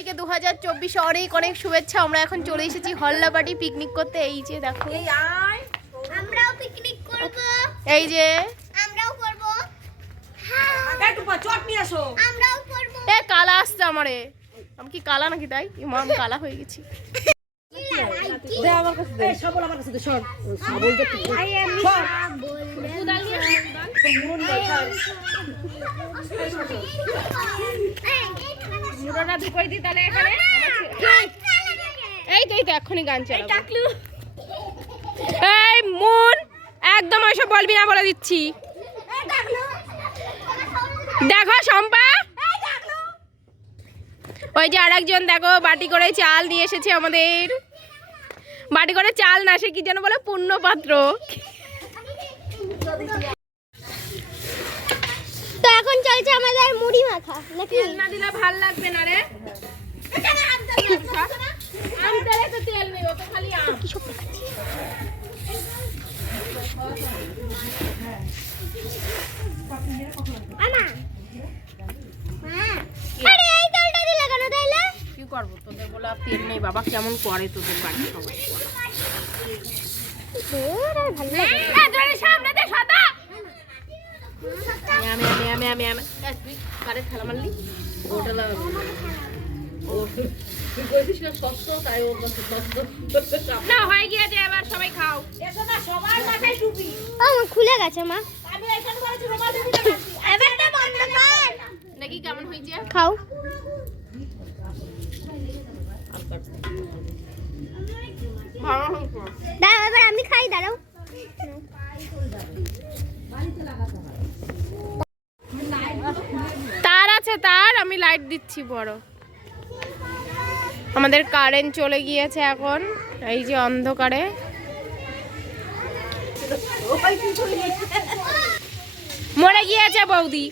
সবাইকে দু হাজার চব্বিশে অনেক অনেক শুভেচ্ছা। আমরা এখন চলে এসেছি হল্লাপাটি পিকনিক করতে। এই যে দেখো। আমরাও পিকনিক করব। এই যে। আমরাও করব। একটু পর চট নিয়ে আসো। আমরাও করব। এ কালা আসছে আমারে। আমি কি কালা নাকি তাই? ইমাম কালা হয়ে গেছি। দে আমার কাছে দে। সবল আমার কাছে দে সর। সবল দে আই এম ঢুকাই দি তাহলে এখানে। এই তো এই তো এক্ষুনি গান চালাবো। এই মন একদম ওইসব বলবি না বলে দিচ্ছি। দেখো শম্পা। ওই যে আরেকজন দেখো বাটি করে চাল নিয়ে এসেছে আমাদের। বাটি করে চাল না সে কি যেন বলে পূর্ণ পাত্র তো এখন চলছে আমাদের মুড়ি মাখা নাকি? তেল না দিলে ভালো লাগবে না রে। আম তেলে তো তেল নেই তো খালি আম আমা আরে এই তেলটা দিলে কেন তাইলে কি করব তোদের বলে আর তেল নেই। বাবা কেমন করে তোদের বাড়ি সবাই খেলা মারলি? ওটা গিয়েছে এবার সবাই খাও। এসো না সবার মাথায় টুপি। আমার খুলে গেছে মা। কর। দেখি কেমন হয়েছে। খাও। দাঁড়াও, এবার আমি খাই, দাঁড়াও। তার আছে, তার, আমি লাইট দিচ্ছি, বড়। আমাদের কারেন্ট চলে গিয়েছে এখন, এই যে অন্ধকারে। মরে গিয়েছে বৌদি।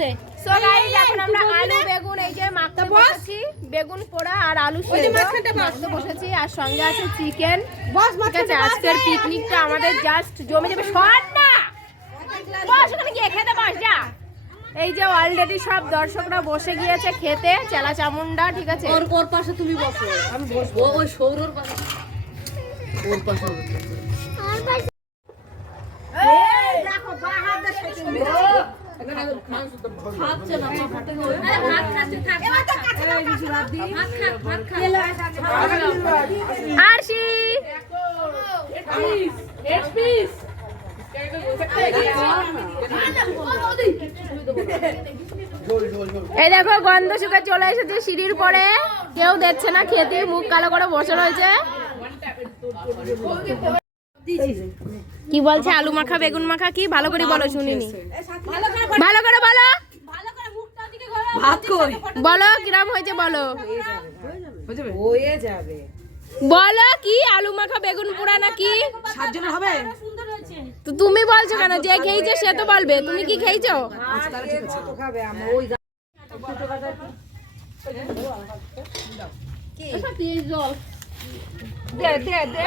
দে সো গাইস এখন আমরা আলু বেগুন এই যে মাখতে বসেছি। বেগুন পোড়া আর আলু সেদ্ধ। মাখতে বসেছি আর সঙ্গে আছে চিকেন। বস ঠিক আজকের পিকনিকটা আমাদের জাস্ট জমে যাবে। শর্ট না! বস ওখানে গিয়ে খেতে বস যা। এই যে অলরেডি সব দর্শকরা বসে গিয়েছে খেতে চেলা চামুন্ডা ঠিক আছে। ওর ওর পাশে তুমি বসো। আমি বসবো। ওই সৌরর পাশে। ওর পাশে দেখো বা হাত দিয়ে খাচ্ছে না ভাত খাচ্ছে থাক ভাত খাচ্ছে ভাত খা ভাত খা এই দেখো, গন্ধ শুকে চলে এসেছে সিঁড়ির পরে। কেউ দেখছে না, খেতে মুখ কালো করে বসে রয়েছে। কি বলছে? আলু মাখা, বেগুন মাখা কি? ভালো করে বলো, শুনিনি। ভালো করে বলো। ভাত কই? বলো কিরম হয়েছে বলো। হয়ে যাবে? বলো কি আলু মাখা বেগুন পোড়া নাকি? সাতজন হবে? তো তুমি বলছো কেন? যে খেয়েছে সে তো বলবে। তুমি কি খেয়েছো? খাবে আমরা ওই দে দে দে।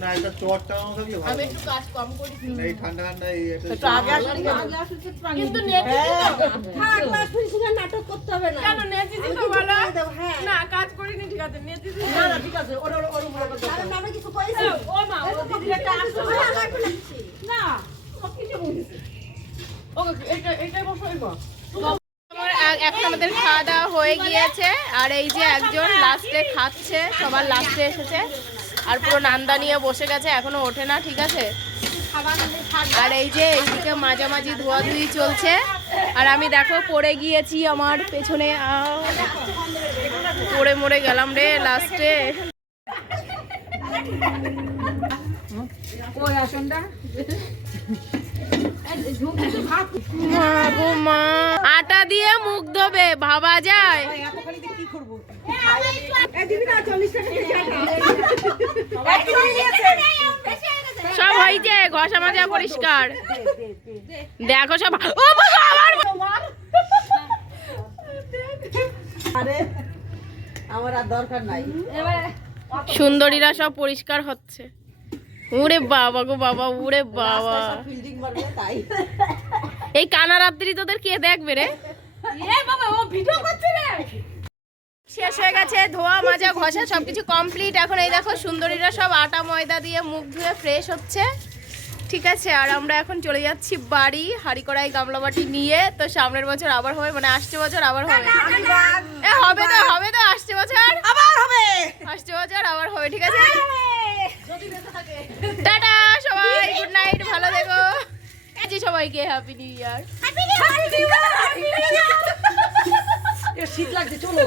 না এটা চটটা আমাকে দিয়ে ভালো একটু কাজ কম করি। এই ঠান্ডা ঠান্ডা এই এটা কিন্তু নাটক করতে হবে না। কেন তো বলো? না কাজ করিনি ঠিক আছে না না ঠিক আছে ওর ওর ওর উপরে। কারণ আমরা কিছু করেছি ও মা ও দিদির একটা আসো আমরা একটু না। সব কিছু বলছে ওকে এটা এটাই বসো এবার এখন আমাদের খাওয়া দাওয়া হয়ে গিয়েছে আর এই যে একজন লাস্টে খাচ্ছে সবার লাস্টে এসেছে। আর পুরো নান্দা নিয়ে বসে গেছে এখনও ওঠে না ঠিক আছে? আর এই যে এইদিকে মাঝামাঝি ধোয়াধুয়ি চলছে। আর আমি দেখো পড়ে গিয়েছি আমার পেছনে। পড়ে মরে গেলাম রে লাস্টে মা আটা দিয়ে মুখ ধোবে ভাবা যায় এতখানি দিয়ে কি করব এই দিবি না চল্লিশ টাকা কেজি আটা সব ঘষা মাজা পরিষ্কার। দেখো সব ও বাবা আমার আরে আমার আর দরকার নাই। সুন্দরীরা সব পরিষ্কার হচ্ছে। উরে বাবা গো বাবা উরে বাবা। তাই। এই কানা রাত্রি তোদের কে দেখবে রে? এ বাবা ও ভিডিও করছে রে। শেষ হয়ে গেছে ধোয়া মাজা ঘষা সবকিছু কমপ্লিট এখন এই দেখো সুন্দরীরা সব আটা ময়দা দিয়ে মুখ ধুয়ে ফ্রেশ হচ্ছে। ঠিক আছে আর আমরা এখন চলে যাচ্ছি বাড়ি হাড়ি কড়াই গামলা বাটি নিয়ে। তো সামনের বছর আবার হবে মানে আসছে বছর আবার হবে। এ হবে তো হবে তো আসছে বছর। আবার হবে। আসছে বছর আবার হবে ঠিক আছে? টাটা সবাই গুড নাইট ভালো থেকো। আজ সবাইকে happy new year happy new year এ শীত লাগছে চলো।